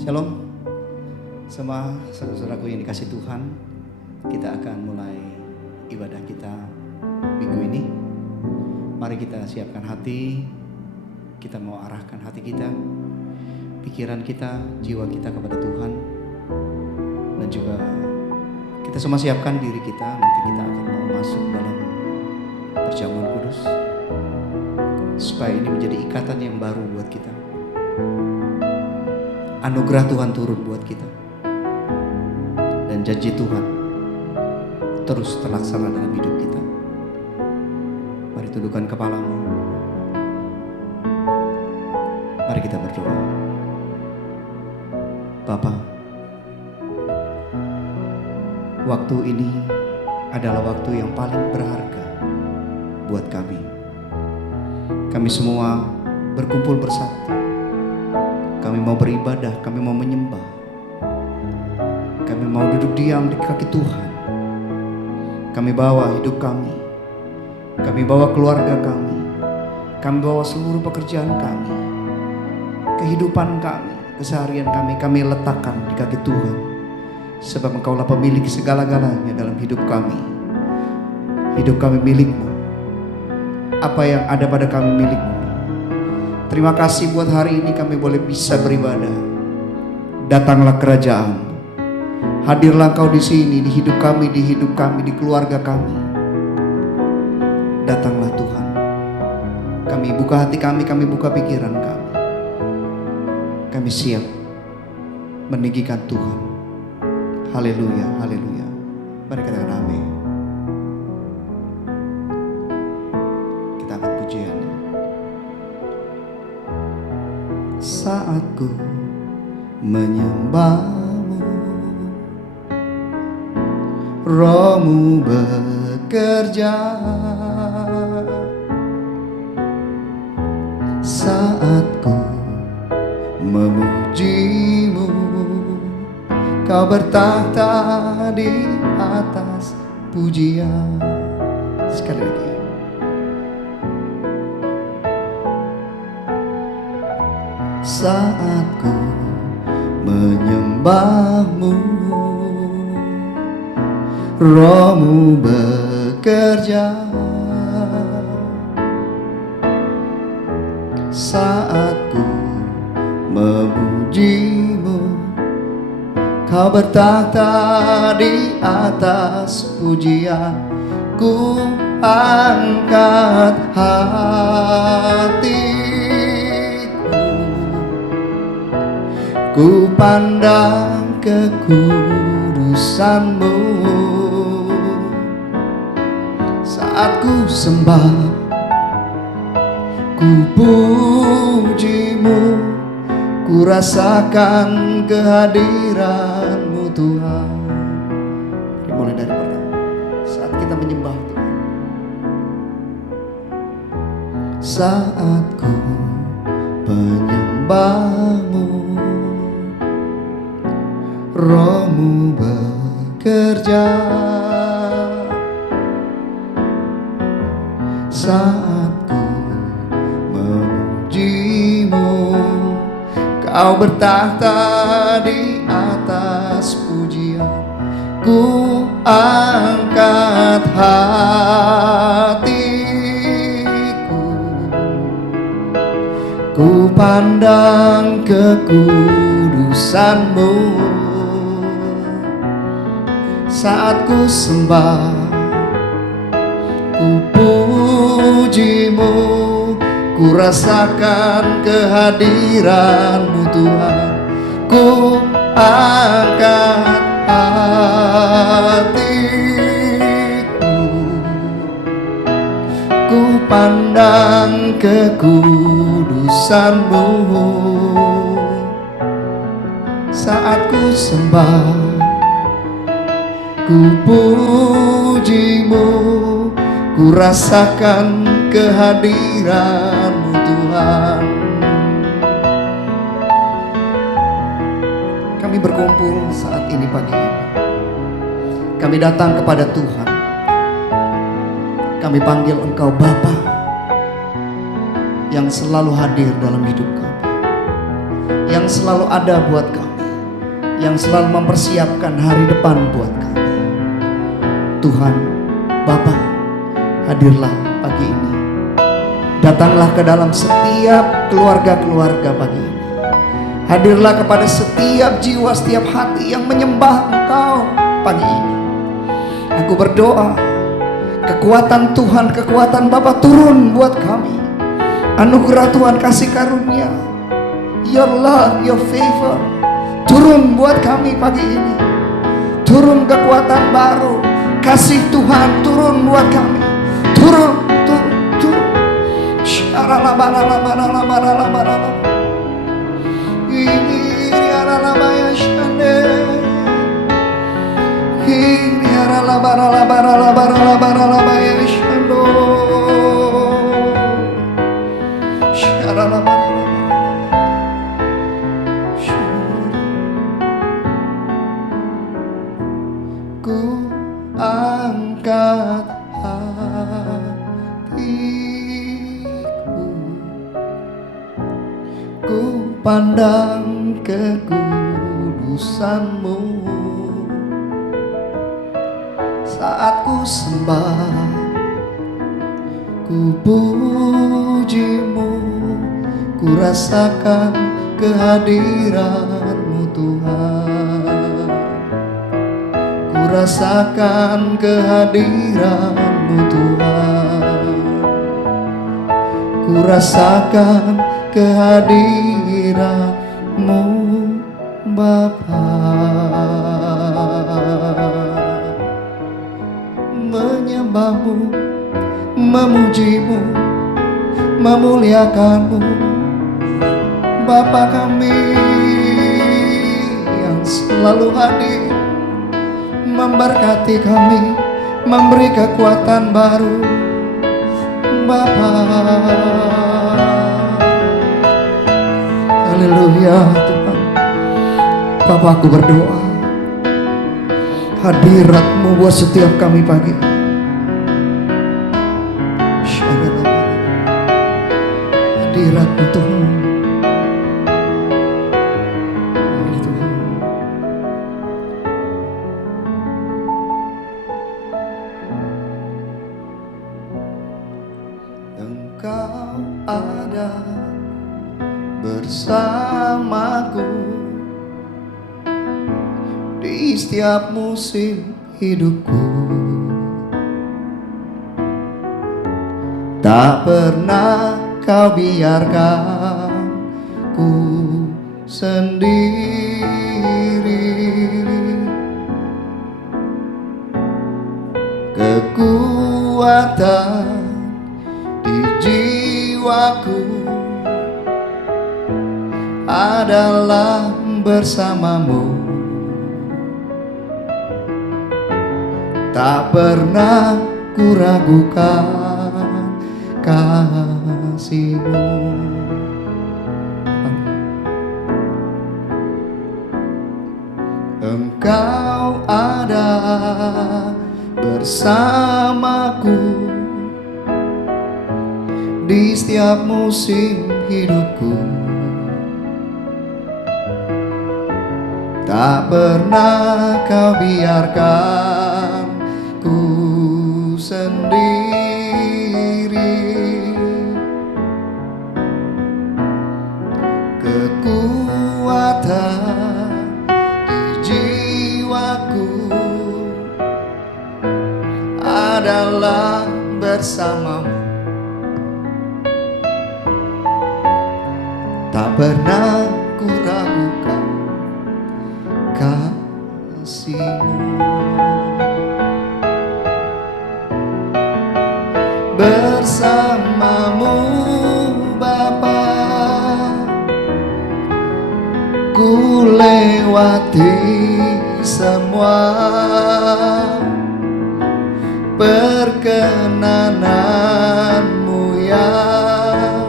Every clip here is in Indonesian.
Shalom, semua saudara-saudaraku yang dikasih Tuhan. Kita akan mulai ibadah kita minggu ini. Mari kita siapkan hati. Kita mau arahkan hati kita, pikiran kita, jiwa kita kepada Tuhan. Dan juga kita semua siapkan diri kita. Nanti kita akan mau masuk dalam perjamuan kudus, supaya ini menjadi ikatan yang baru buat kita. Anugerah Tuhan turun buat kita, dan janji Tuhan terus terlaksana dalam hidup kita. Mari tundukkan kepalamu. Mari kita berdoa. Bapa, waktu ini adalah waktu yang paling berharga buat kami. Kami semua berkumpul bersatu. Kami mau beribadah, kami mau menyembah. Kami mau duduk diam di kaki Tuhan. Kami bawa hidup kami. Kami bawa keluarga kami. Kami bawa seluruh pekerjaan kami. Kehidupan kami, keseharian kami letakkan di kaki Tuhan. Sebab Engkaulah pemilik segala-galanya dalam hidup kami. Hidup kami milik-Mu. Apa yang ada pada kami milik-Mu. Terima kasih buat hari ini kami boleh bisa beribadah. Datanglah kerajaan. Hadirlah Engkau di sini, di hidup kami, di keluarga kami. Datanglah Tuhan. Kami buka hati kami buka pikiran kami. Kami siap meninggikan Tuhan. Haleluya, haleluya. Mari kita katakan amin. Kita angkat pujian. Saat ku menyembah-Mu, Roh-Mu bekerja. Saat ku memuji-Mu, Kau bertahta di atas pujian. Sekali lagi. Saat ku menyembah-Mu, Roh-Mu bekerja. Saat ku memuji-Mu, Kau bertahta di atas pujian. Ku angkat hati, ku pandang kekudusan-Mu. Saat ku sembah, ku puji-Mu, ku rasakan kehadiran-Mu Tuhan. Mulai dari pertama, saat kita menyembah Tuhan. Saat ku menyembah-Mu, Roh-Mu bekerja. Saat ku memuji-Mu, Kau bertahta di atas pujian. Ku angkat hatiku, ku pandang kekudusan-Mu. Saat ku sembah, ku puji-Mu, ku rasakan kehadiran-Mu Tuhan. Ku angkat hatiku, ku pandang kekudusan-Mu. Saat ku sembah, ku puji-Mu, ku rasakan kehadiran-Mu Tuhan. Kami berkumpul saat ini pagi ini. Kami datang kepada Tuhan. Kami panggil Engkau Bapa yang selalu hadir dalam hidup kami. yang selalu ada buat kami, yang selalu mempersiapkan hari depan buat kami. Tuhan, Bapa, hadirlah pagi ini. Datanglah ke dalam setiap keluarga-keluarga pagi ini. Hadirlah kepada setiap jiwa, setiap hati yang menyembah Engkau pagi ini. Aku berdoa, kekuatan Tuhan, kekuatan Bapa turun buat kami. Anugerah Tuhan, kasih karunia, Your love, Your favor turun buat kami pagi ini. Turun kekuatan baru, kasih Tuhan turun buat kami. Turun, turun, turun. Ku angkat hatiku, ku pandang kekudusan-Mu. Saat ku sembah, ku puji-Mu, ku rasakan kehadiran-Mu Tuhan. Ku rasakan kehadiran-Mu Tuhan. Ku rasakan kehadiran-Mu Bapa. Menyembah-Mu, memuji-Mu, memuliakan-Mu, Bapa kami yang selalu hadir, memberkati kami, memberi kekuatan baru, Bapa. Haleluya Tuhan. Bapa, aku berdoa hadirat-Mu buat setiap kami pagi. Hadirat-Mu Tuhan. Engkau ada bersamaku di setiap musim hidupku. Tak pernah Kau biarkan ku sendiri. Kekuatan di jiwaku adalah bersama-Mu. Tak pernah ku ragukan kasih-Mu. Engkau ada bersamaku di setiap musim hidupku. Tak pernah Kau biarkan ku sendiri. Kekuatan di jiwaku adalah bersama-Mu. Tak pernah ku ragukan kasih-Mu. Bersama-Mu Bapa, ku lewati semua perkenanan-Mu yang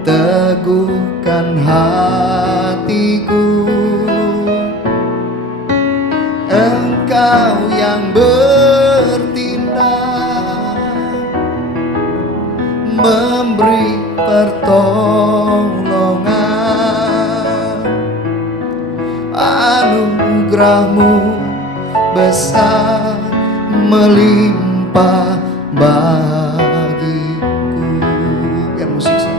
teguhkan hatiku. Engkau yang bertindak, memberi pertolongan melimpah bagiku. Biar musik saya.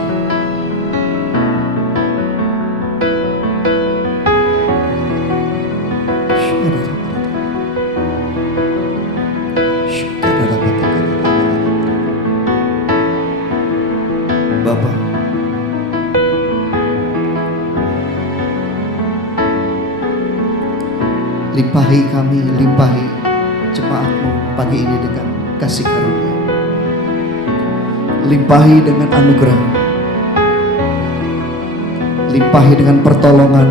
Bapa, limpahi kami, limpahi jemaat-Mu pagi ini dengan kasih karunia. Limpahi dengan anugerah, limpahi dengan pertolongan.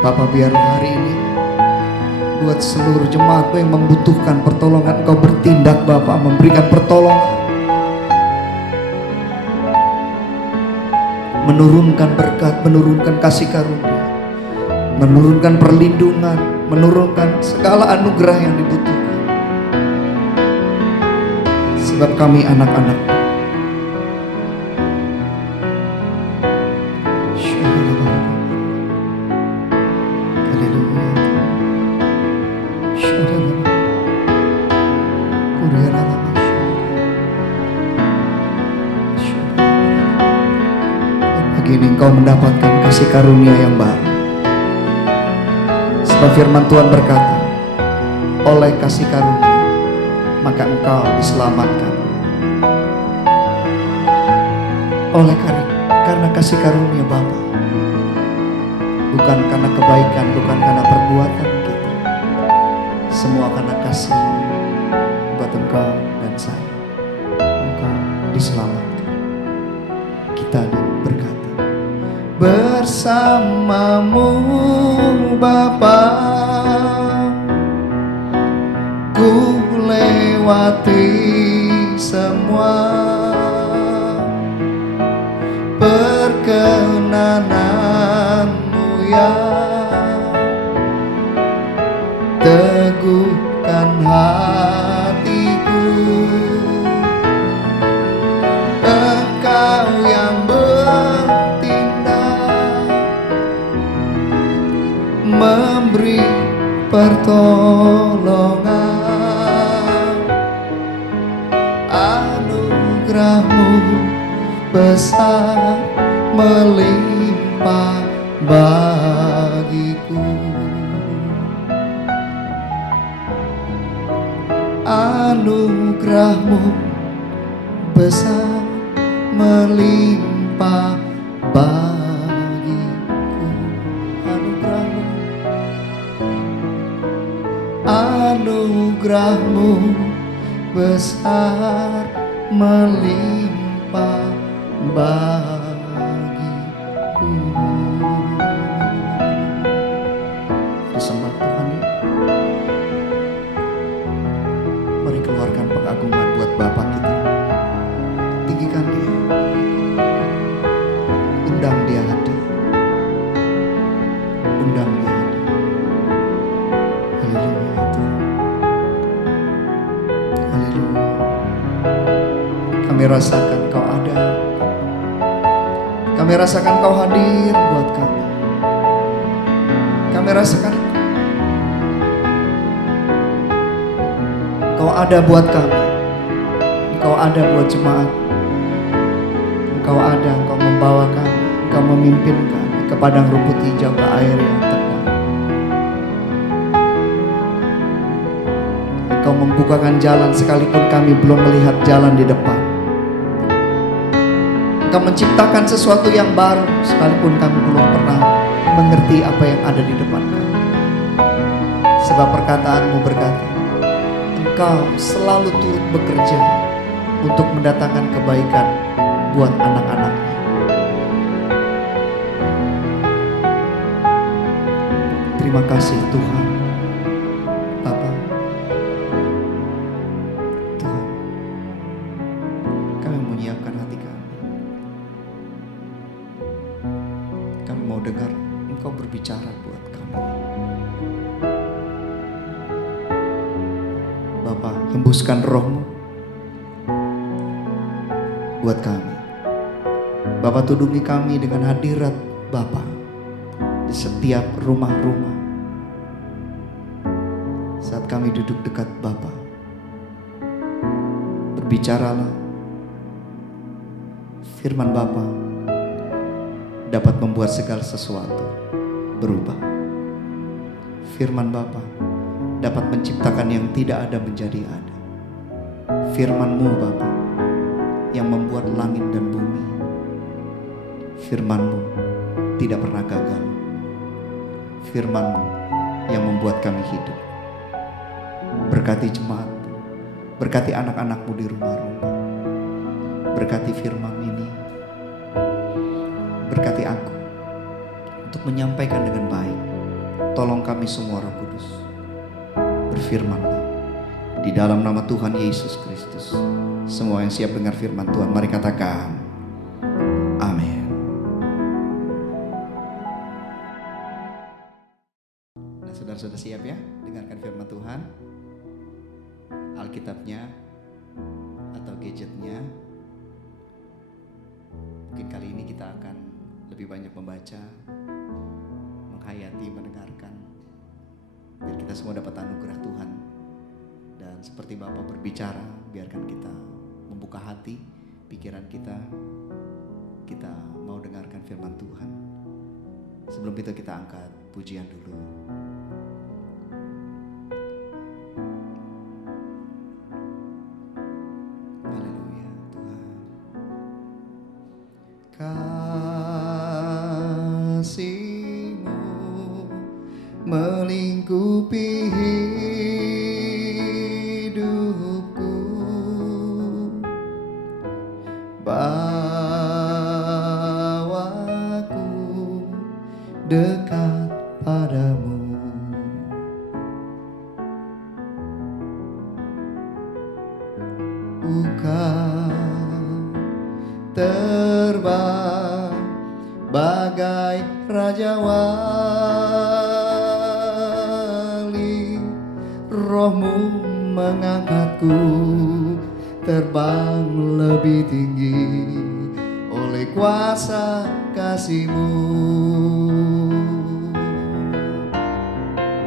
Bapa, biar hari ini buat seluruh jemaat-Mu yang membutuhkan pertolongan, Engkau bertindak Bapa, memberikan pertolongan, menurunkan berkat, menurunkan kasih karunia, menurunkan perlindungan, menurunkan segala anugerah yang dibutuhkan. Sebab kami anak-anak. Haleluya. Pagi ini Engkau mendapatkan kasih karunia yang baru. Sebab firman Tuhan berkata, oleh kasih karunia maka engkau diselamatkan. Oleh karena kasih karunia Bapa, bukan karena kebaikan, bukan karena perbuatan kita, semua karena kasih buat engkau dan saya. Engkau diselamatkan, kita diberkati. Bersamamu Bapa, ku lewati semua perkenananmu yang teguhkan hatiku. Engkau yang memberi pertolongan, anugerah-Mu besar melimpah bagiku. Anugerah-Mu besar melimpah bagiku. Anugerah-Mu besar melimpah bagiku. Disembah Tuhan ya. Mari keluarkan pengagungan buat Bapa kita. Tinggikan Dia, undang Dia hadir, undang Dia hadir. Haleluya Tuhan, haleluya. Kami rasakan Kau ada, kami rasakan Kau hadir buat kami. Kami rasakan Kau ada buat kami. Engkau ada buat jemaat. Engkau ada, Engkau membawa kami, Engkau memimpin kami ke padang rumput hijau, ke air yang tenang. Engkau membukakan jalan sekalipun kami belum melihat jalan di depan. Engkau menciptakan sesuatu yang baru sekalipun kami belum pernah mengerti apa yang ada di depan kami. Sebab perkataan-Mu berkata, Engkau selalu turut bekerja untuk mendatangkan kebaikan buat anak-anak-Nya. Terima kasih Tuhan, Bapa. Tuhan, kami mau menyiapkan hati kami. Kami mau dengar Engkau berbicara buat kami. Bapa, hembuskan Roh-Mu buat kami. Bapa, tudungi kami dengan hadirat Bapa di setiap rumah-rumah. Saat kami duduk dekat Bapa. Berbicaralah, firman Bapa dapat membuat segala sesuatu berubah. Firman Bapa dapat menciptakan yang tidak ada menjadi ada. Firman-Mu Bapa yang membuat langit dan bumi. Firman-Mu tidak pernah gagal. Firman-Mu yang membuat kami hidup. Berkati jemaat, berkati anak-anak-Mu di rumah-rumah. Berkati firman ini, berkati aku untuk menyampaikan dengan baik. Tolong kami semua Roh Kudus, berfirmanlah di dalam nama Tuhan Yesus Kristus. Semua yang siap dengar firman Tuhan, mari katakan amin. Nah, saudara-saudara siap ya dengarkan firman Tuhan? Alkitabnya atau gadgetnya. Mungkin kali ini kita akan lebih banyak membaca, menghayati, mendengarkan, biar kita semua dapat anugerah Tuhan. Dan seperti Bapa berbicara, biarkan kita membuka hati, pikiran kita mau dengarkan firman Tuhan. Sebelum itu kita angkat pujian dulu. Haleluya Tuhan. Kasih-Mu melingkupi hidupku, bawaku dekat padamu. Bukan terbang bagai raja wali, Roh-Mu mengangkatku terbang lebih tinggi oleh kuasa kasih-Mu.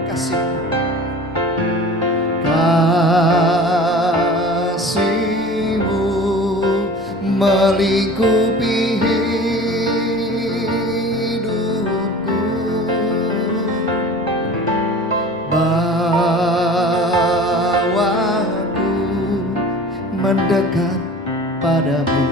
Kasih-Mu melingkupi hidupku, bawaku mendekat padamu.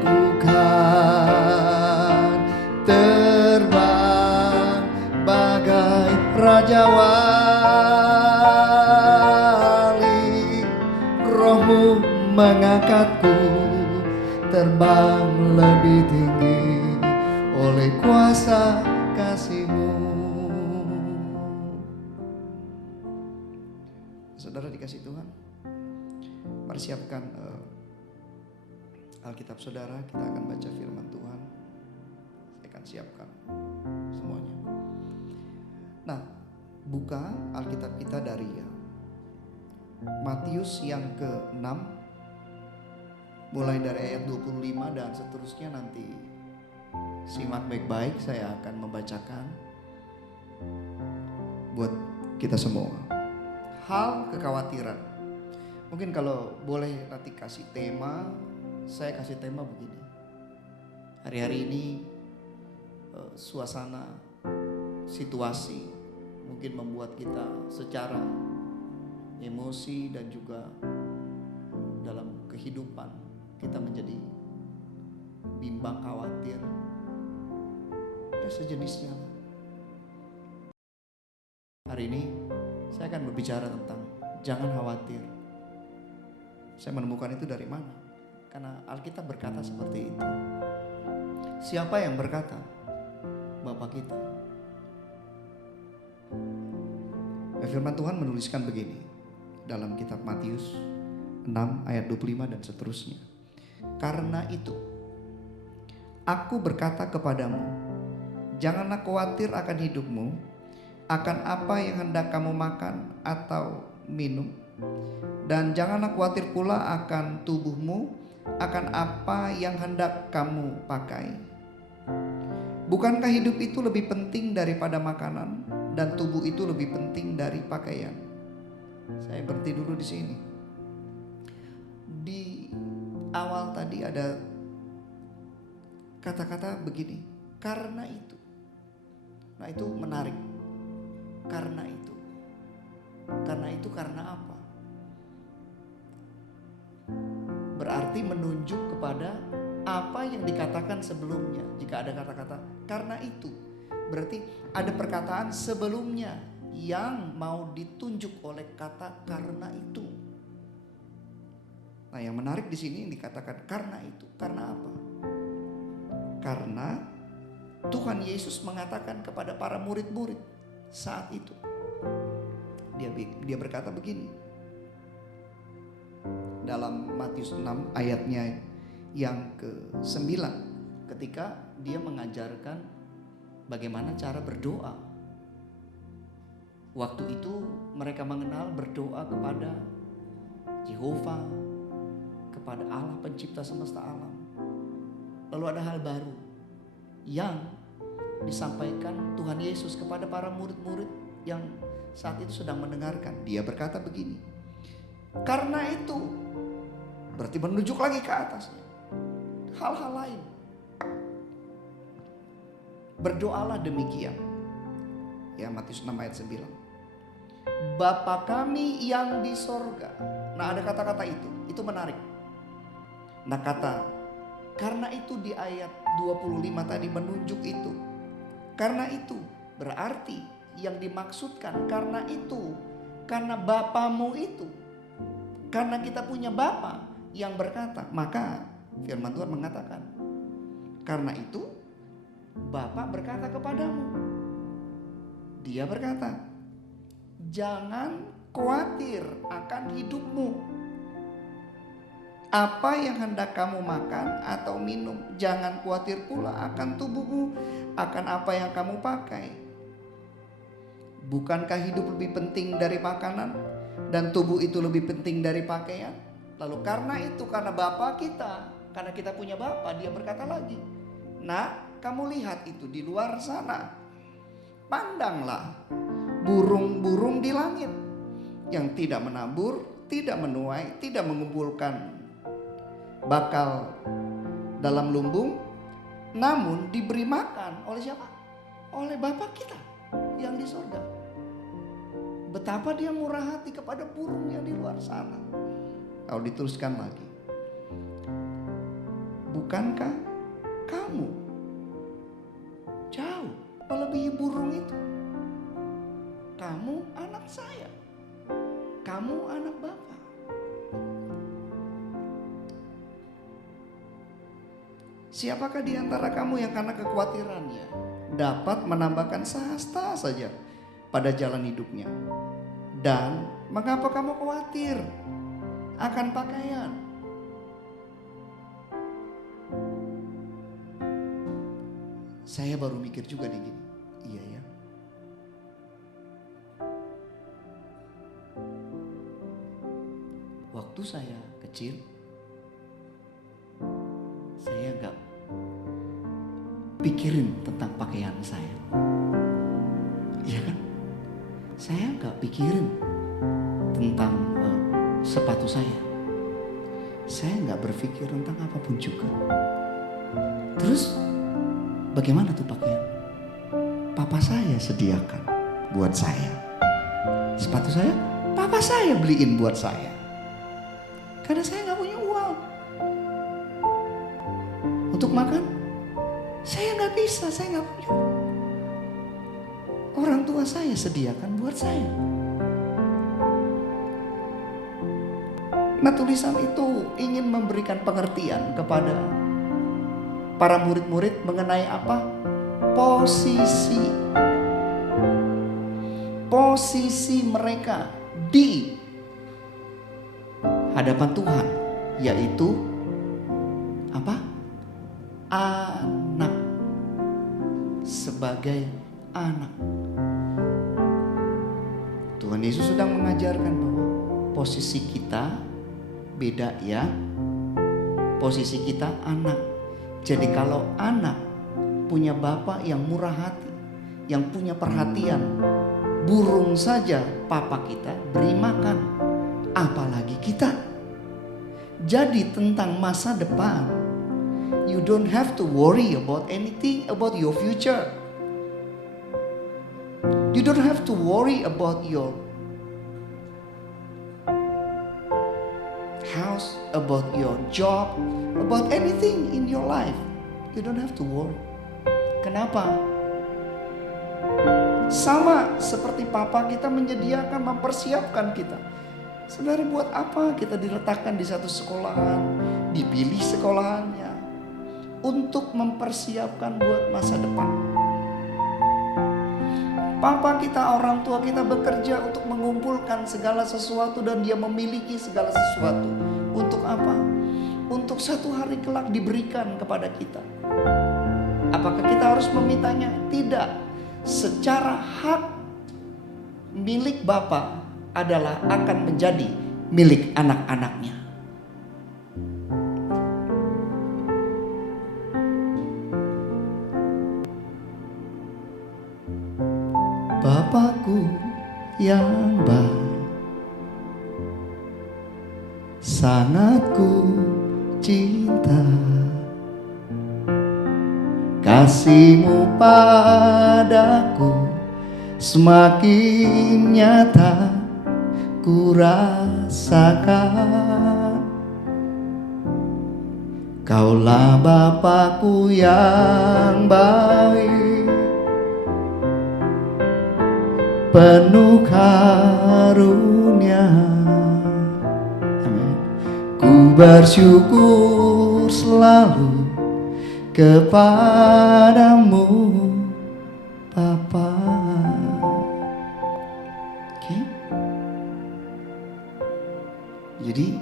Ku kan terbang bagai raja wali, Roh-Mu mengangkatku terbang lebih tinggi oleh kuasa kasih-Mu. Saudara dikasih Tuhan, mari siapkan Alkitab saudara, kita akan baca firman Tuhan. Saya akan siapkan semuanya. Nah, buka Alkitab kita dari Matius yang ke-6, mulai dari ayat 25 dan seterusnya. Nanti simak baik-baik, saya akan membacakan buat kita semua. Hal kekhawatiran. Mungkin kalau boleh nanti kasih tema, saya kasih tema begini. Hari-hari ini suasana, situasi mungkin membuat kita secara emosi dan juga dalam kehidupan kita menjadi bimbang, khawatir, ya sejenisnya. Hari ini saya akan berbicara tentang jangan khawatir. Saya menemukan itu dari mana? Karena Alkitab berkata seperti itu. Siapa yang berkata? Bapa kita. Firman Tuhan menuliskan begini dalam kitab Matius 6 ayat 25 dan seterusnya. Karena itu aku berkata kepadamu, janganlah khawatir akan hidupmu, akan apa yang hendak kamu makan atau minum, dan janganlah khawatir pula akan tubuhmu, akan apa yang hendak kamu pakai. Bukankah hidup itu lebih penting daripada makanan dan tubuh itu lebih penting dari pakaian? Saya berhenti dulu di sini. Di awal tadi ada kata-kata begini, karena itu. Nah, itu menarik. Karena itu. Karena itu karena apa? Berarti menunjuk kepada apa yang dikatakan sebelumnya. Jika ada kata-kata karena itu, berarti ada perkataan sebelumnya yang mau ditunjuk oleh kata karena itu. Nah, yang menarik di sini yang dikatakan karena itu. Karena apa? Karena Tuhan Yesus mengatakan kepada para murid-murid saat itu. Dia berkata begini. Dalam Matius 6 ayatnya yang ke-9, ketika dia mengajarkan bagaimana cara berdoa. Waktu itu mereka mengenal berdoa kepada Yehova, kepada Allah pencipta semesta alam. Lalu ada hal baru yang disampaikan Tuhan Yesus kepada para murid-murid yang saat itu sedang mendengarkan. Dia berkata begini, karena itu, berarti menunjuk lagi ke atasnya. Hal-hal lain. Berdoalah demikian. Ya, Matius 6 ayat 9. Bapa kami yang di sorga. Nah, ada kata-kata itu menarik. Nah, kata karena itu di ayat 25 tadi menunjuk itu. Karena itu berarti yang dimaksudkan karena itu, karena Bapamu itu. Karena kita punya Bapa yang berkata, maka firman Tuhan mengatakan, karena itu Bapa berkata kepadamu. Dia berkata, jangan khawatir akan hidupmu. Apa yang hendak kamu makan atau minum. Jangan khawatir pula akan tubuhmu, akan apa yang kamu pakai. Bukankah hidup lebih penting dari makanan dan tubuh itu lebih penting dari pakaian? Lalu karena itu, karena Bapa kita, karena kita punya Bapa, dia berkata lagi, nah, kamu lihat itu di luar sana. Pandanglah burung-burung di langit yang tidak menabur, tidak menuai, tidak mengumpulkan bakal dalam lumbung, namun diberi makan oleh siapa? Oleh Bapa kita yang di surga. Betapa dia murah hati kepada burung yang di luar sana. Kalau dituliskan lagi, bukankah kamu jauh melebihi burung itu? Kamu anak saya, kamu anak Bapa. Siapakah di antara kamu yang karena kekhawatirannya dapat menambahkan sehasta saja pada jalan hidupnya? Dan mengapa kamu khawatir akan pakaian? Saya baru mikir juga nih gini. Iya ya. Waktu saya kecil, saya gak pikirin tentang pakaian saya. Iya kan? Saya gak pikirin tentang sepatu saya. Saya gak berpikir tentang apapun juga. Terus bagaimana tuh pakaian? Papa saya sediakan buat saya. Sepatu saya, papa saya beliin buat saya. Karena saya gak punya uang untuk makan. Saya gak bisa, saya gak punya. Orang tua saya sediakan buat saya. Nah, tulisan itu ingin memberikan pengertian kepada para murid-murid mengenai apa? Posisi mereka di hadapan Tuhan, yaitu apa? Anak. Sebagai anak. Tuhan Yesus sedang mengajarkan bahwa posisi kita beda ya. Posisi kita anak. Jadi kalau anak punya bapak yang murah hati, yang punya perhatian. Burung saja papa kita beri makan, apalagi kita. Jadi tentang masa depan, you don't have to worry about anything about your future. You don't have to worry about your house, about your job, about anything in your life. You don't have to worry. Kenapa? Sama seperti papa kita menyediakan, mempersiapkan kita. Sebenarnya buat apa kita diletakkan di satu sekolahan, dipilih sekolahannya untuk mempersiapkan buat masa depan. Papa kita, orang tua kita bekerja untuk mengumpulkan segala sesuatu dan dia memiliki segala sesuatu. Untuk apa? Untuk satu hari kelak diberikan kepada kita. Apakah kita harus memintanya? Tidak. Secara hak milik Bapa adalah akan menjadi milik anak-anaknya. Bapakku yang baik, sangat ku cinta. Kasih-Mu padaku semakin nyata ku rasakan. Kaulah Bapakku yang baik, penuh karunia. Amin. Ku bersyukur selalu kepadamu Bapa. Okay. Jadi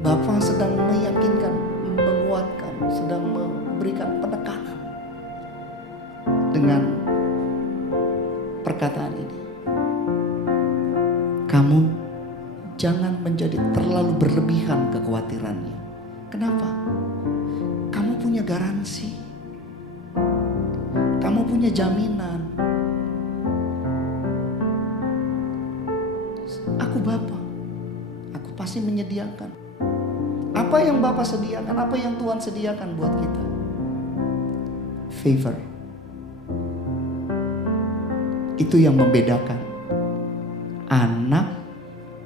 Bapa sedang meyakinkan, menguatkan, sedang memberikan penekanan dengan perkataan ini. Kamu jangan menjadi terlalu berlebihan kekhawatirannya. Kenapa? Kamu punya garansi. Kamu punya jaminan. Aku Bapa. Aku pasti menyediakan. Apa yang Bapa sediakan, apa yang Tuhan sediakan buat kita? Favor. Itu yang membedakan anak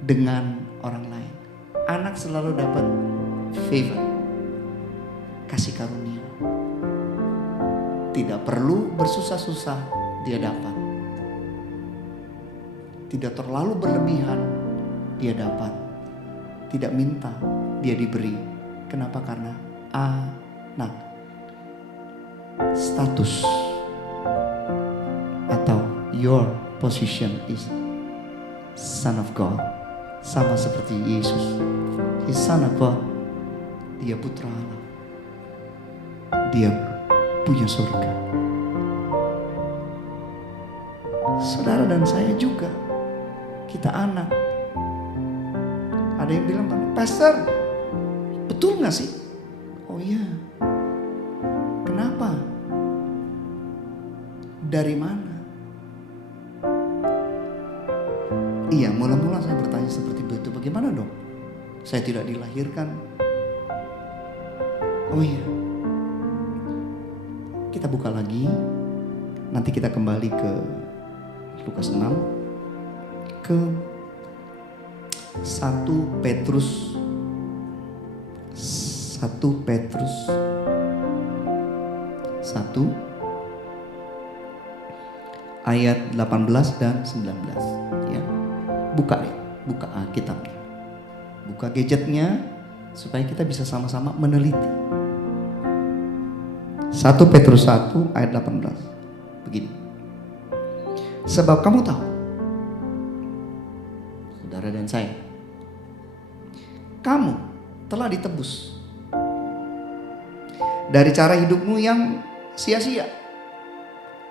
dengan orang lain. Anak selalu dapat favor, kasih karunia. Tidak perlu bersusah-susah, dia dapat. Tidak terlalu berlebihan, dia dapat. Tidak minta, dia diberi. Kenapa? Karena anak. Status atau your position is Son of God. Sama seperti Yesus. He's Son of God. Dia putra Allah. Dia punya surga. Saudara dan saya juga. Kita anak. Ada yang bilang, Pastor, betul gak sih? Oh iya. Kenapa? Dari mana? Iya, mula-mula saya bertanya seperti itu. Bagaimana dong? Saya tidak dilahirkan. Oh iya. Kita buka lagi. Nanti kita kembali ke Lukas 6. Ke 1 Petrus 1 ayat 18 dan 19 ya. Buka Alkitabnya. Buka gadgetnya supaya kita bisa sama-sama meneliti. 1 Petrus 1 ayat 18. Begini. Sebab kamu tahu, saudara dan saya, kamu telah ditebus dari cara hidupmu yang sia-sia,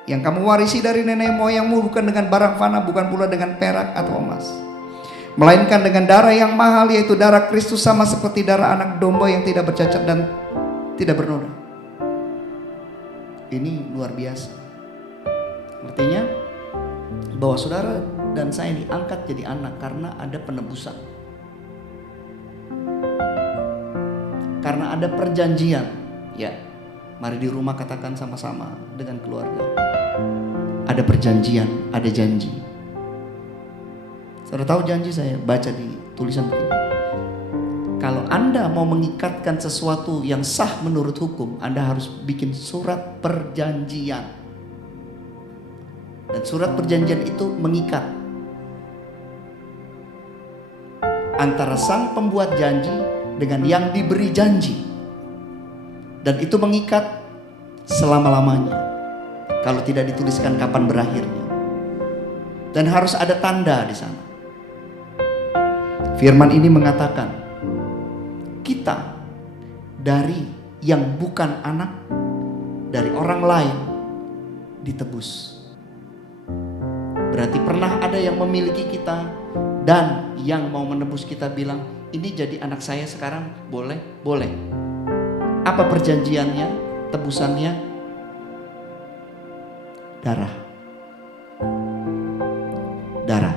yang kamu warisi dari nenek moyangmu, bukan dengan barang fana, bukan pula dengan perak atau emas, melainkan dengan darah yang mahal, yaitu darah Kristus, sama seperti darah anak domba yang tidak bercacat dan tidak bernoda. Ini luar biasa. Artinya bahwa saudara dan saya diangkat jadi anak karena ada penebusan. Karena ada perjanjian. Ya, mari di rumah katakan sama-sama dengan keluarga. Ada perjanjian, ada janji. Saudara tahu janji saya baca di tulisan begini. Kalau Anda mau mengikatkan sesuatu yang sah menurut hukum, Anda harus bikin surat perjanjian. Dan surat perjanjian itu mengikat antara sang pembuat janji dengan yang diberi janji. Dan itu mengikat selama-lamanya. Kalau tidak dituliskan kapan berakhirnya. Dan harus ada tanda di sana. Firman ini mengatakan, kita dari yang bukan anak, dari orang lain ditebus. Berarti pernah ada yang memiliki kita dan yang mau menebus kita bilang, ini jadi anak saya sekarang, boleh? Boleh. Apa perjanjiannya, tebusannya? Darah. Darah.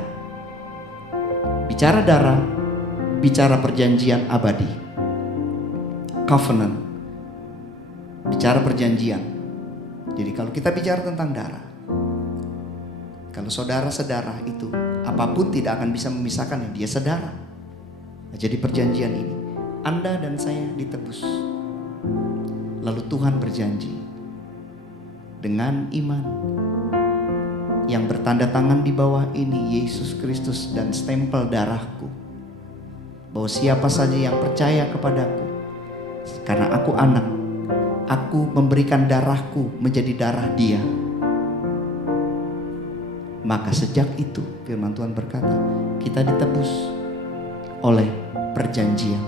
Bicara darah, bicara perjanjian abadi. Covenant, bicara perjanjian. Jadi kalau kita bicara tentang darah, kalau saudara-saudara itu apapun tidak akan bisa memisahkan, dia saudara. Nah, jadi perjanjian ini, Anda dan saya ditebus. Lalu Tuhan berjanji dengan iman yang bertanda tangan di bawah ini Yesus Kristus dan stempel darahku, bahwa siapa saja yang percaya kepadaku, karena aku anak, aku memberikan darahku menjadi darah dia. Maka sejak itu firman Tuhan berkata, kita ditebus oleh perjanjian.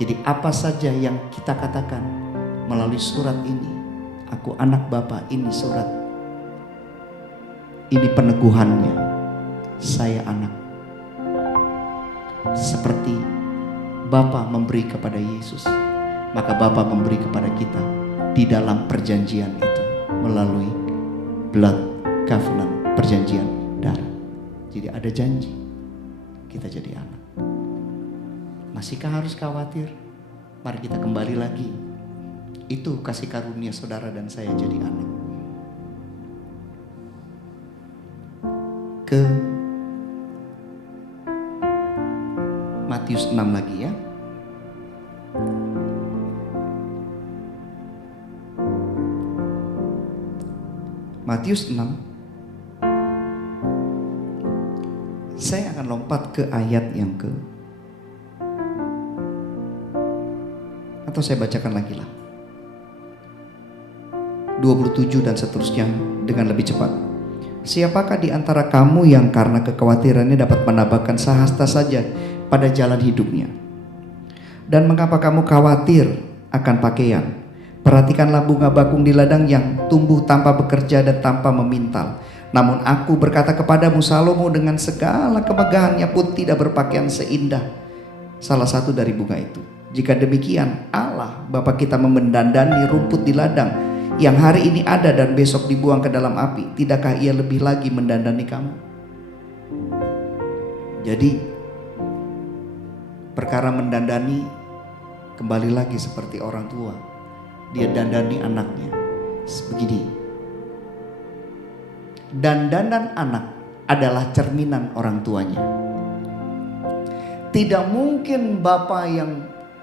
Jadi apa saja yang kita katakan melalui surat ini, aku anak Bapa, ini surat, ini peneguhannya, saya anak. Seperti Bapa memberi kepada Yesus, maka Bapa memberi kepada kita di dalam perjanjian itu melalui blood covenant, perjanjian darah. Jadi ada janji kita jadi anak. Masihkah harus khawatir? Mari kita kembali lagi. Itu kasih karunia saudara dan saya jadi anak. Ke Matius 6 lagi ya. Matius 6. Saya akan lompat ke ayat yang ke, atau saya bacakan lagi lah, 27 dan seterusnya dengan lebih cepat. Siapakah di antara kamu yang karena kekhawatirannya dapat menambahkan sehasta saja pada jalan hidupnya? Dan mengapa kamu khawatir akan pakaian? Perhatikanlah bunga bakung di ladang yang tumbuh tanpa bekerja dan tanpa memintal. Namun aku berkata kepadamu, Salomo dengan segala kemegahannya pun tidak berpakaian seindah salah satu dari bunga itu. Jika demikian, Allah Bapa kita mendandani rumput di ladang yang hari ini ada dan besok dibuang ke dalam api. Tidakkah Ia lebih lagi mendandani kamu? Jadi perkara mendandani kembali lagi seperti orang tua. Dia dandani anaknya begini. Dandanan anak adalah cerminan orang tuanya. Tidak mungkin bapak yang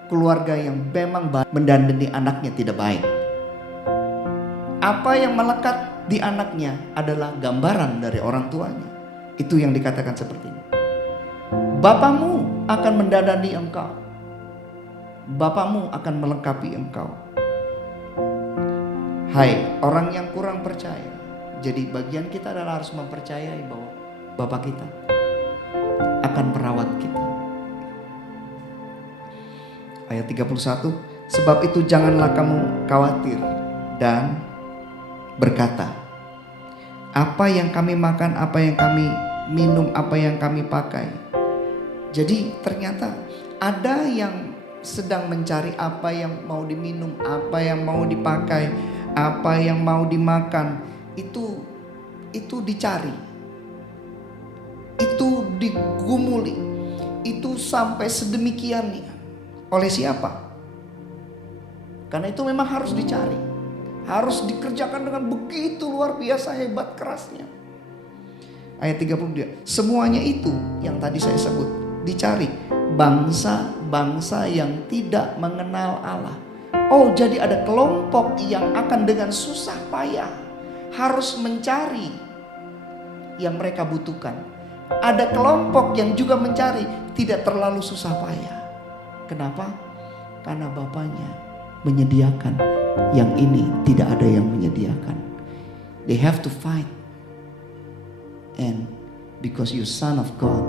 keluarga yang memang mendandani anaknya tidak baik. Apa yang melekat di anaknya adalah gambaran dari orang tuanya. Itu yang dikatakan seperti ini. Bapamu akan mendandani engkau. Bapamu akan melengkapi engkau. Hai orang yang kurang percaya. Jadi bagian kita adalah harus mempercayai bahwa Bapa kita akan merawat kita. Ayat 31, sebab itu janganlah kamu khawatir dan berkata, apa yang kami makan, apa yang kami minum, apa yang kami pakai. Jadi ternyata ada yang sedang mencari apa yang mau diminum, apa yang mau dipakai, apa yang mau dimakan itu dicari, itu digumuli, itu sampai sedemikiannya. Oleh siapa? Karena itu memang harus dicari, harus dikerjakan dengan begitu luar biasa hebat kerasnya. Ayat 32, semuanya itu yang tadi saya sebut dicari bangsa-bangsa yang tidak mengenal Allah. Oh, jadi ada kelompok yang akan dengan susah payah harus mencari yang mereka butuhkan. Ada kelompok yang juga mencari tidak terlalu susah payah. Kenapa? Karena Bapaknya menyediakan, yang ini tidak ada yang menyediakan. They have to fight. And because you son of God,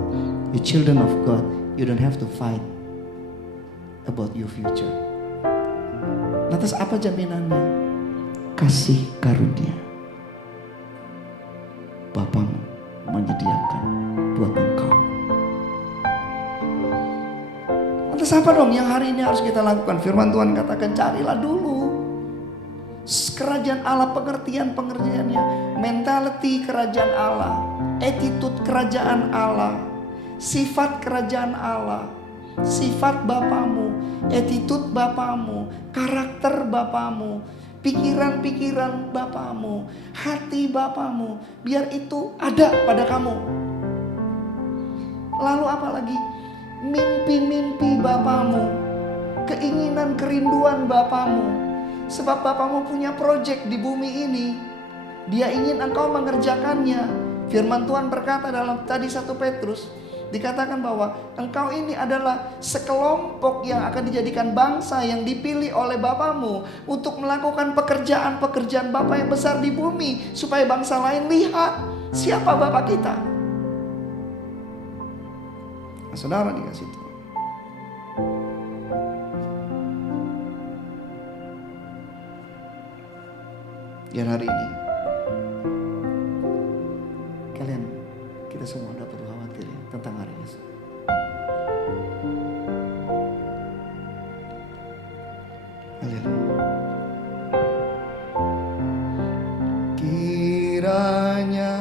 you children of God, you don't have to fight about your future. Lantas apa jaminannya? Kasih karunia Bapamu menyediakan buat engkau. Lantas apa dong yang hari ini harus kita lakukan? Firman Tuhan katakan, carilah dulu kerajaan Allah, pengertiannya, mentality kerajaan Allah, attitude kerajaan Allah, sifat kerajaan Allah, sifat Bapamu, attitude Bapamu, karakter Bapamu, pikiran-pikiran Bapamu, hati Bapamu, biar itu ada pada kamu. Lalu apa lagi? Mimpi-mimpi Bapamu, keinginan kerinduan Bapamu. Sebab Bapamu punya proyek di bumi ini, Dia ingin engkau mengerjakannya. Firman Tuhan berkata dalam tadi 1 Petrus, dikatakan bahwa engkau ini adalah sekelompok yang akan dijadikan bangsa yang dipilih oleh Bapamu untuk melakukan pekerjaan-pekerjaan Bapa yang besar di bumi, supaya bangsa lain lihat siapa Bapa kita. Nah, saudara dikasih Tuhan. Biar hari ini kalian, kita semua tidak perlu khawatir ya, tentang hari esok. Haleluya. Kiranya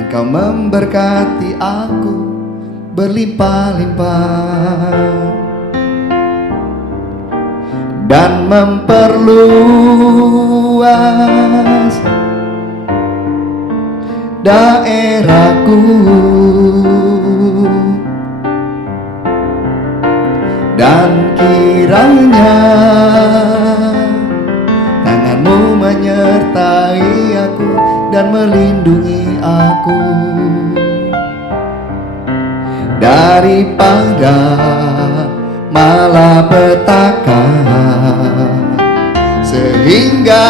Engkau memberkati aku berlimpah-limpah dan memperluas daerahku, dan kiranya tangan-Mu menyertai aku dan melindungi aku daripada malapetaka, sehingga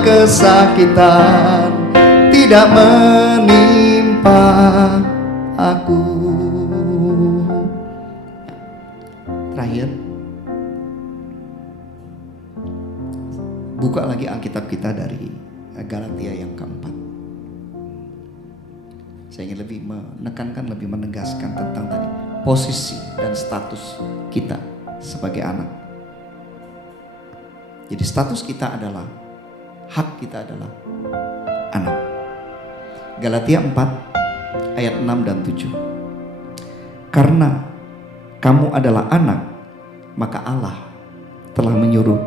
kesakitan tidak menimpa aku. Terakhir, buka lagi Alkitab kita dari Galatia yang keempat. Saya ingin lebih menekankan, lebih menegaskan tentang tadi posisi dan status kita sebagai anak. Jadi status kita adalah, hak kita adalah anak. Galatia 4 ayat 6 dan 7. Karena kamu adalah anak, maka Allah telah menyuruh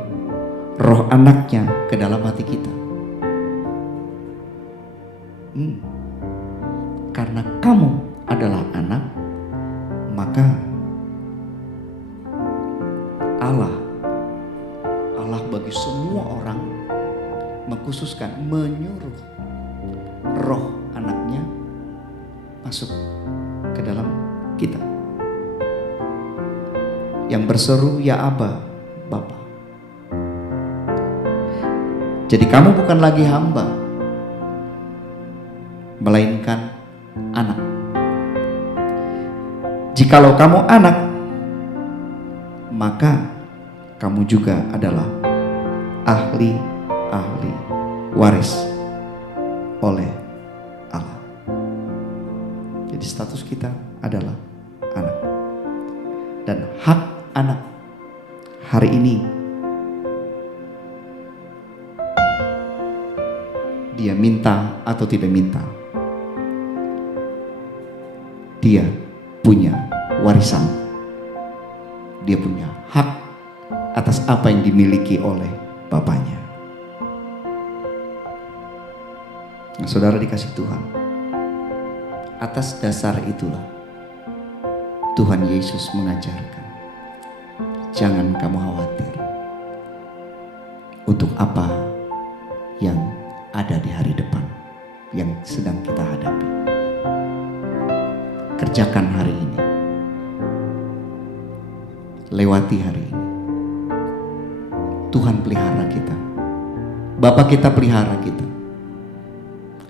roh anaknya ke dalam hati kita. Karena kamu adalah anak, maka Allah bagi semua orang mengkhususkan, menyuruh roh anaknya masuk ke dalam kita, yang berseru, ya Aba, Bapa. Jadi kamu bukan lagi hamba, melainkan anak. Jikalau kamu anak, maka kamu juga adalah ahli waris oleh Allah. Jadi status kita adalah anak. Dan hak anak hari ini dia minta atau tidak minta, dia punya warisan. Dia punya hak atas apa yang dimiliki oleh bapaknya. Nah, saudara dikasih Tuhan, atas dasar itulah Tuhan Yesus mengajarkan, jangan kamu khawatir untuk apa yang ada di hari depan yang sedang kita hadapi. Kerjakan hari ini, lewati hari ini. Tuhan pelihara kita, Bapa kita pelihara kita.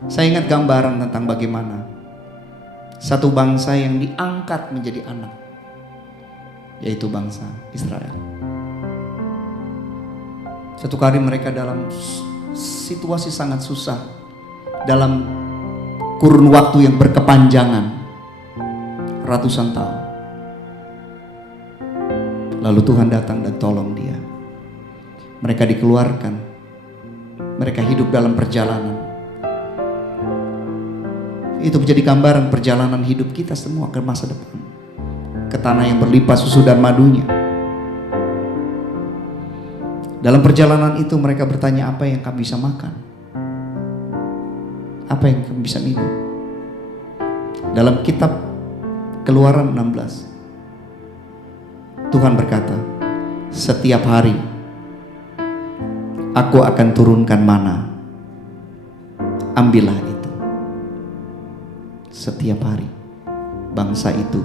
Saya ingat gambaran tentang bagaimana satu bangsa yang diangkat menjadi anak, yaitu bangsa Israel. Satu kali mereka dalam situasi sangat susah, dalam kurun waktu yang berkepanjangan, ratusan tahun. Lalu Tuhan datang dan tolong dia. Mereka dikeluarkan, mereka hidup dalam perjalanan. Itu menjadi gambaran perjalanan hidup kita semua ke masa depan, ke tanah yang berlimpah susu dan madunya. Dalam perjalanan itu mereka bertanya, apa yang kami bisa makan? Apa yang kami bisa minum? Dalam kitab Keluaran 16, Tuhan berkata, setiap hari aku akan turunkan mana, ambillah itu. Setiap hari bangsa itu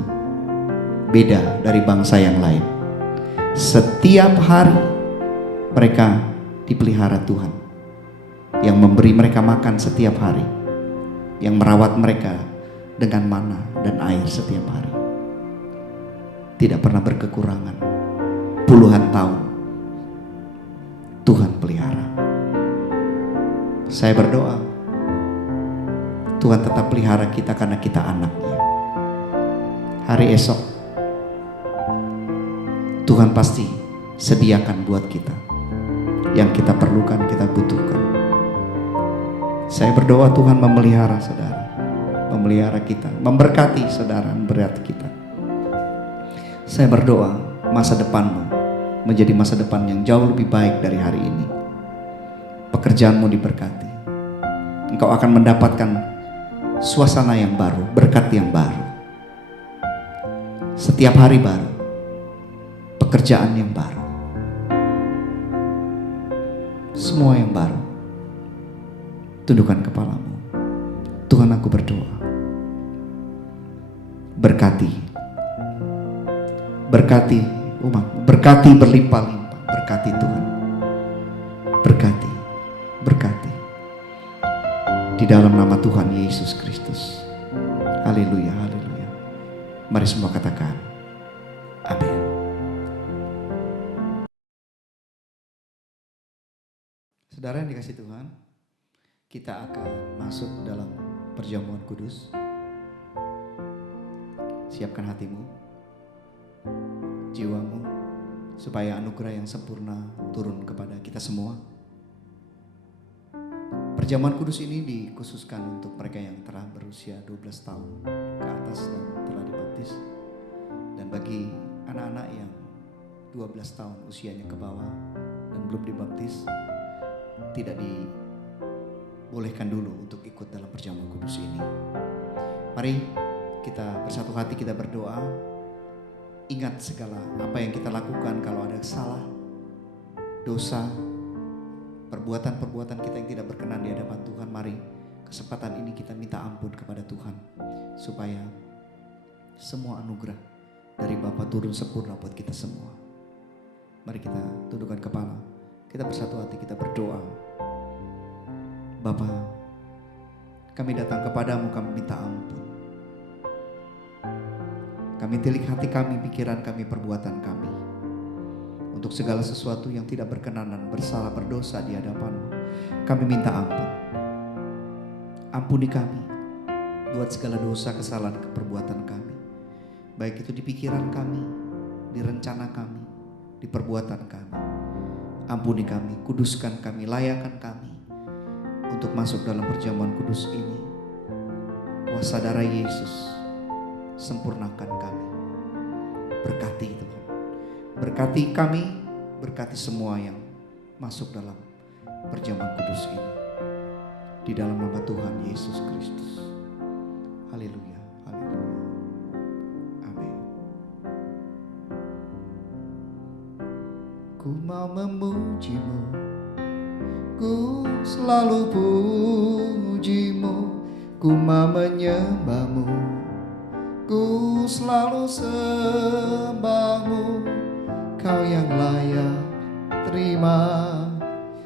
beda dari bangsa yang lain. Setiap hari mereka dipelihara Tuhan, yang memberi mereka makan setiap hari, yang merawat mereka dengan mana dan air setiap hari. Tidak pernah berkekurangan. Puluhan tahun Tuhan pelihara. Saya berdoa Tuhan tetap pelihara kita karena kita anaknya. Hari esok Tuhan pasti sediakan buat kita yang kita perlukan, kita butuhkan. Saya berdoa Tuhan memelihara saudara, memelihara kita, memberkati saudara, memberkati kita. Saya berdoa masa depanmu menjadi masa depan yang jauh lebih baik dari hari ini. Pekerjaanmu diberkati. Engkau akan mendapatkan suasana yang baru, berkat yang baru. Setiap hari baru, pekerjaan yang baru, semua yang baru. Tundukkan kepalamu. Tuhan, aku berdoa, berkati umat, berkati berlimpah-limpah, berkati Tuhan, berkati di dalam nama Tuhan Yesus Kristus. Haleluya, haleluya. Mari semua katakan amin. Saudara yang dikasihi Tuhan, kita akan masuk dalam perjamuan kudus. Siapkan hatimu, jiwamu, supaya anugerah yang sempurna turun kepada kita semua. Perjamuan kudus ini dikhususkan untuk mereka yang telah berusia 12 tahun ke atas dan telah dibaptis. Dan bagi anak-anak yang 12 tahun usianya ke bawah dan belum dibaptis, tidak dibolehkan dulu untuk ikut dalam perjamuan kudus ini. Mari kita bersatu hati, kita berdoa. Ingat segala apa yang kita lakukan, kalau ada salah, dosa, perbuatan-perbuatan kita yang tidak berkenan di hadapan Tuhan. Mari kesempatan ini kita minta ampun kepada Tuhan, supaya semua anugerah dari Bapa turun sempurna buat kita semua. Mari kita tundukkan kepala, kita bersatu hati, kita berdoa. Bapa, kami datang kepadamu, kami minta ampun. Kami tilik hati kami, pikiran kami, perbuatan kami, untuk segala sesuatu yang tidak berkenan dan bersalah, berdosa di hadapan-Mu. Kami minta ampun. Ampuni kami buat segala dosa, kesalahan, perbuatan kami, baik itu di pikiran kami, di rencana kami, di perbuatan kami. Ampuni kami, kuduskan kami, layakan kami, untuk masuk dalam perjamuan kudus ini. Kuasa darah Yesus sempurnakan kami. Berkati Tuhan, berkati kami, berkati semua yang masuk dalam perjamuan kudus ini. Di dalam nama Tuhan Yesus Kristus. Haleluya, haleluya. Amin. Ku mau memuji-Mu, ku selalu puji-Mu, ku mau menyembah-Mu, ku selalu sembah-Mu. Kau yang layak terima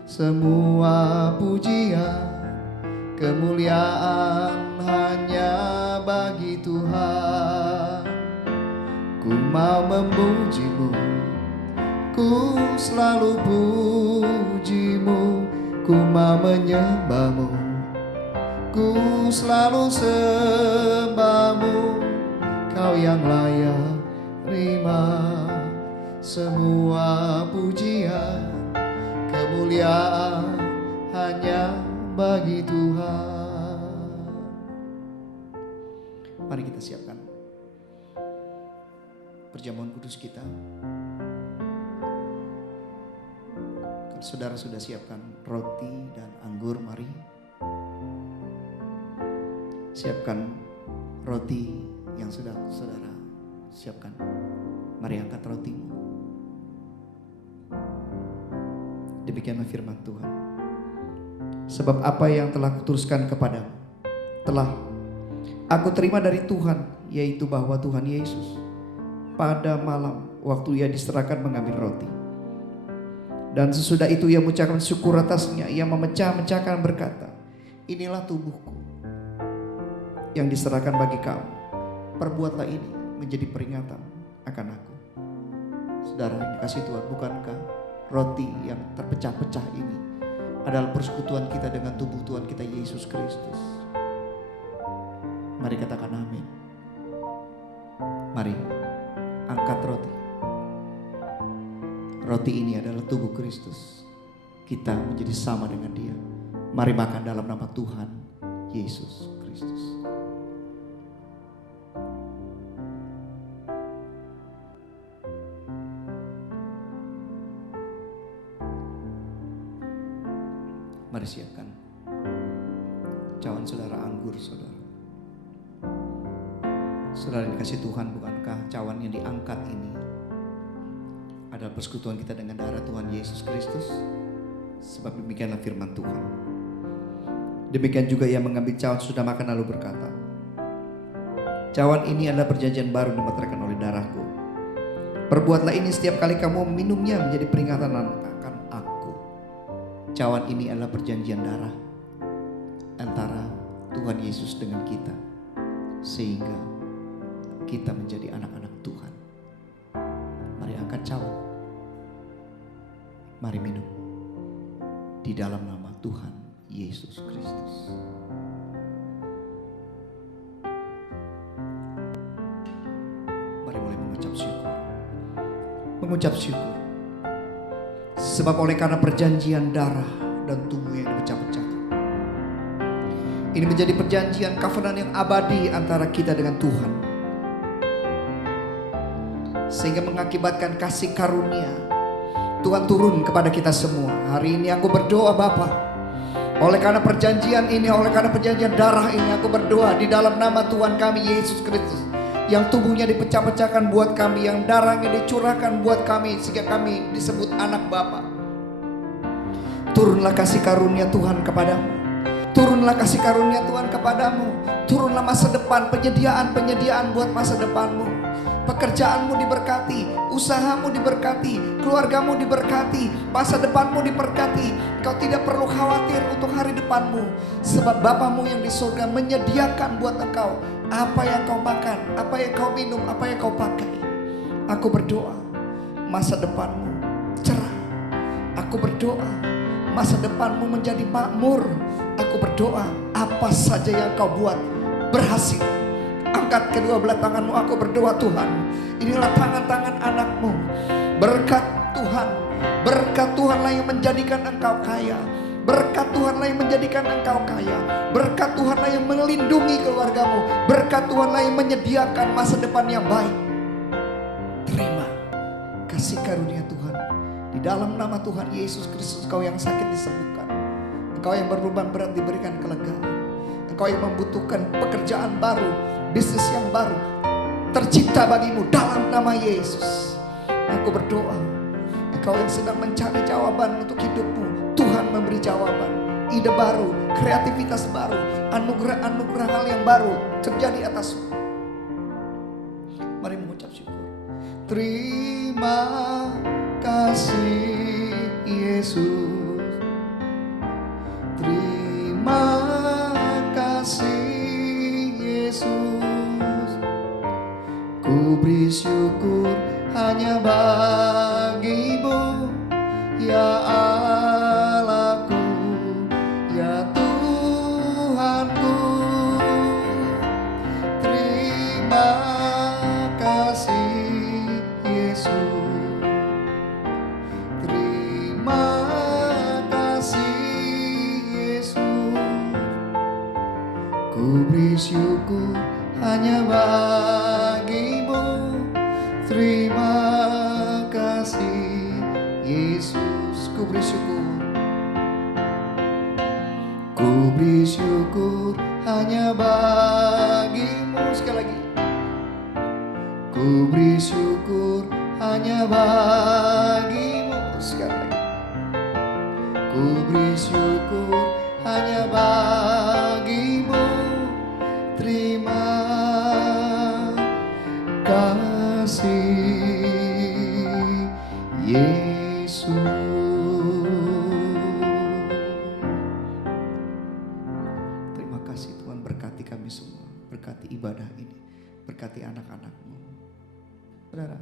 semua pujian, kemuliaan hanya bagi Tuhan. Ku mau memuji-Mu, ku selalu puji-Mu, ku mau menyembah-Mu, ku selalu sembah-Mu. Kau yang layak terima semua pujian, kemuliaan hanya bagi Tuhan. Mari kita siapkan perjamuan kudus kita. Kalau saudara sudah siapkan roti dan anggur, mari siapkan roti yang sudah saudara siapkan. Mari angkat rotimu. Demikianlah firman Tuhan. Sebab apa yang telah kuteruskan kepadamu telah aku terima dari Tuhan, yaitu bahwa Tuhan Yesus pada malam waktu ia diserahkan mengambil roti, dan sesudah itu ia mengucapkan syukur atasnya, ia memecah-mecahkan berkata, inilah tubuhku yang diserahkan bagi kamu, perbuatlah ini menjadi peringatan akan aku. Saudara yang dikasihi Tuhan, bukankah roti yang terpecah-pecah ini adalah persekutuan kita dengan tubuh Tuhan kita Yesus Kristus? Mari katakan amin. Mari angkat roti. Roti ini adalah tubuh Kristus. Kita menjadi sama dengan Dia. Mari makan dalam nama Tuhan Yesus Kristus. Mari siapkan cawan saudara anggur saudara. Saudara dikasih Tuhan, bukankah cawan yang diangkat ini adalah persekutuan kita dengan darah Tuhan Yesus Kristus? Sebab demikianlah firman Tuhan. Demikian juga ia mengambil cawan sudah makan lalu berkata, cawan ini adalah perjanjian baru dimeteraikan oleh darahku. Perbuatlah ini setiap kali kamu minumnya menjadi peringatan akan aku. Cawan ini adalah perjanjian darah antara Tuhan Yesus dengan kita, sehingga kita menjadi anak-anak Tuhan. Mari angkat cawan, mari minum di dalam nama Tuhan Yesus Kristus. Mari mulai mengucap syukur. Sebab oleh karena perjanjian darah dan tubuh yang dipecah-pecahkan, ini menjadi perjanjian covenant yang abadi antara kita dengan Tuhan, sehingga mengakibatkan kasih karunia Tuhan turun kepada kita semua. Hari ini aku berdoa Bapa, oleh karena perjanjian ini, oleh karena perjanjian darah ini, aku berdoa di dalam nama Tuhan kami Yesus Kristus, yang tubuhnya dipecah-pecahkan buat kami, yang darahnya dicurahkan buat kami, sehingga kami disebut anak Bapa. Turunlah kasih karunia Tuhan kepadamu. Turunlah kasih karunia Tuhan kepadamu. Turunlah masa depan, penyediaan buat masa depanmu. Pekerjaanmu diberkati, usahamu diberkati, keluargamu diberkati, masa depanmu diberkati. Kau tidak perlu khawatir untuk hari depanmu, sebab Bapamu yang di surga menyediakan buat engkau apa yang kau makan, apa yang kau minum, apa yang kau pakai. Aku berdoa masa depanmu cerah. Aku berdoa masa depanmu menjadi makmur. Aku berdoa apa saja yang kau buat berhasil. Angkat kedua belah tanganmu, aku berdoa Tuhan, inilah tangan-tangan anakmu. Berkat Tuhanlah yang menjadikan engkau kaya. Berkat Tuhanlah yang menjadikan engkau kaya. Berkat Tuhanlah yang melindungi keluargamu. Berkat Tuhanlah yang menyediakan masa depan yang baik. Terima kasih karunia Tuhan. Di dalam nama Tuhan Yesus Kristus, engkau yang sakit disembuhkan. Engkau yang berbeban berat diberikan kelegaan. Engkau yang membutuhkan pekerjaan baru, bisnis yang baru tercipta bagimu dalam nama Yesus. Aku berdoa, engkau yang sedang mencari jawaban untuk hidupmu, Tuhan memberi jawaban. Ide baru, kreativitas baru, anugerah-anugerah hal yang baru terjadi atasmu. Mari mengucap syukur. Terima kasih Yesus. Terima kasih Yesus. Ku beri syukur hanya bagimu, ya Allahku, ya Tuhanku. Terima kasih Yesus. Terima kasih Yesus. Ku beri syukur hanya bagimu. Terima kasih Yesus. Ku beri syukur. Ku beri syukur hanya bagimu. Sekali lagi. Ku beri syukur hanya bagimu. Sekali lagi. Ku beri syukur hanya bagimu. Terima kasih Yesus. Terima kasih Tuhan, berkati kami semua, berkati ibadah ini, berkati anak-anak-Mu. Saudara,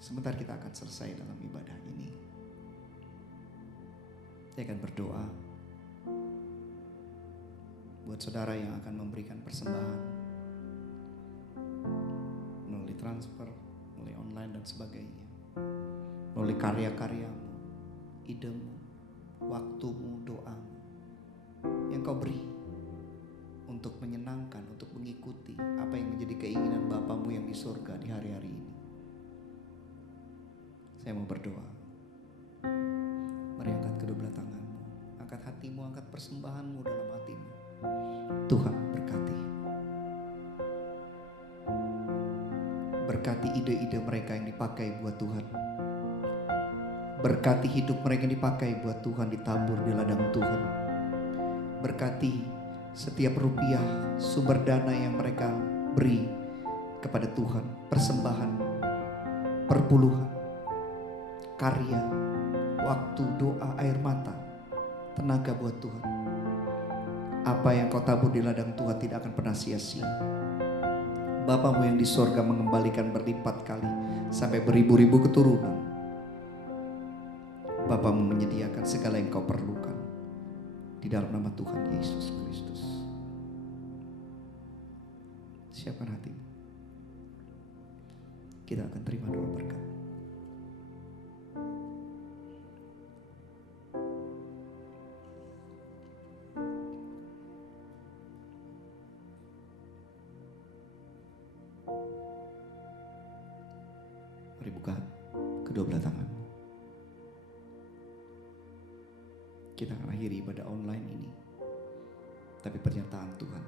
sebentar kita akan selesai dalam ibadah ini. Saya akan berdoa buat saudara yang akan memberikan persembahan melalui transfer, melalui online dan sebagainya, melalui karya-karyamu, idemu, waktumu, doamu yang kau beri untuk menyenangkan, untuk mengikuti apa yang menjadi keinginan Bapamu yang di surga di hari-hari ini. Saya mau berdoa. Mari angkat kedua belah tanganmu, angkat hatimu, angkat persembahanmu dalam hatimu. Tuhan berkati. Berkati ide-ide mereka yang dipakai buat Tuhan. Berkati hidup mereka yang dipakai buat Tuhan, ditabur di ladang Tuhan. Berkati setiap rupiah sumber dana yang mereka beri kepada Tuhan. Persembahan, perpuluhan, karya, waktu, doa, air mata, tenaga buat Tuhan. Apa yang kau tabur di ladang Tuhan tidak akan pernah sia-sia. Bapamu yang di sorga mengembalikan berlipat kali sampai beribu-ribu keturunan. Bapamu menyediakan segala yang kau perlukan di dalam nama Tuhan Yesus Kristus. Siapkan hatimu. Kita akan terima doa berkat. Mari buka kedua belah tanganmu. Kita akan akhiri ibadah online ini. Tapi pernyataan Tuhan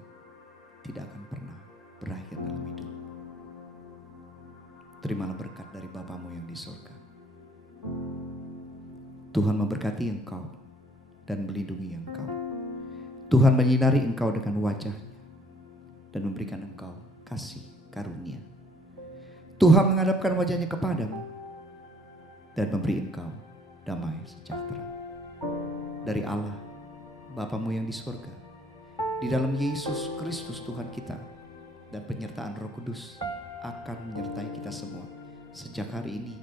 tidak akan pernah berakhir dalam hidup. Terimalah berkat dari Bapamu yang di surga. Tuhan memberkati engkau dan melindungi engkau. Tuhan menyinari engkau dengan wajahnya dan memberikan engkau kasih karunia. Tuhan menghadapkan wajahnya kepadamu dan memberi engkau damai sejahtera. Dari Allah, Bapamu yang di surga, di dalam Yesus Kristus Tuhan kita, dan penyertaan Roh Kudus akan menyertai kita semua sejak hari ini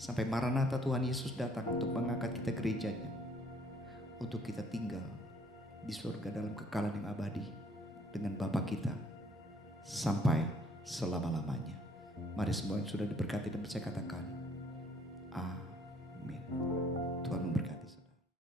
sampai Maranatha Tuhan Yesus datang untuk mengangkat kita gerejanya, untuk kita tinggal di surga dalam kekalahan yang abadi dengan Bapa kita sampai selama-lamanya. Mari semua yang sudah diberkati dan percaya katakan, Amin.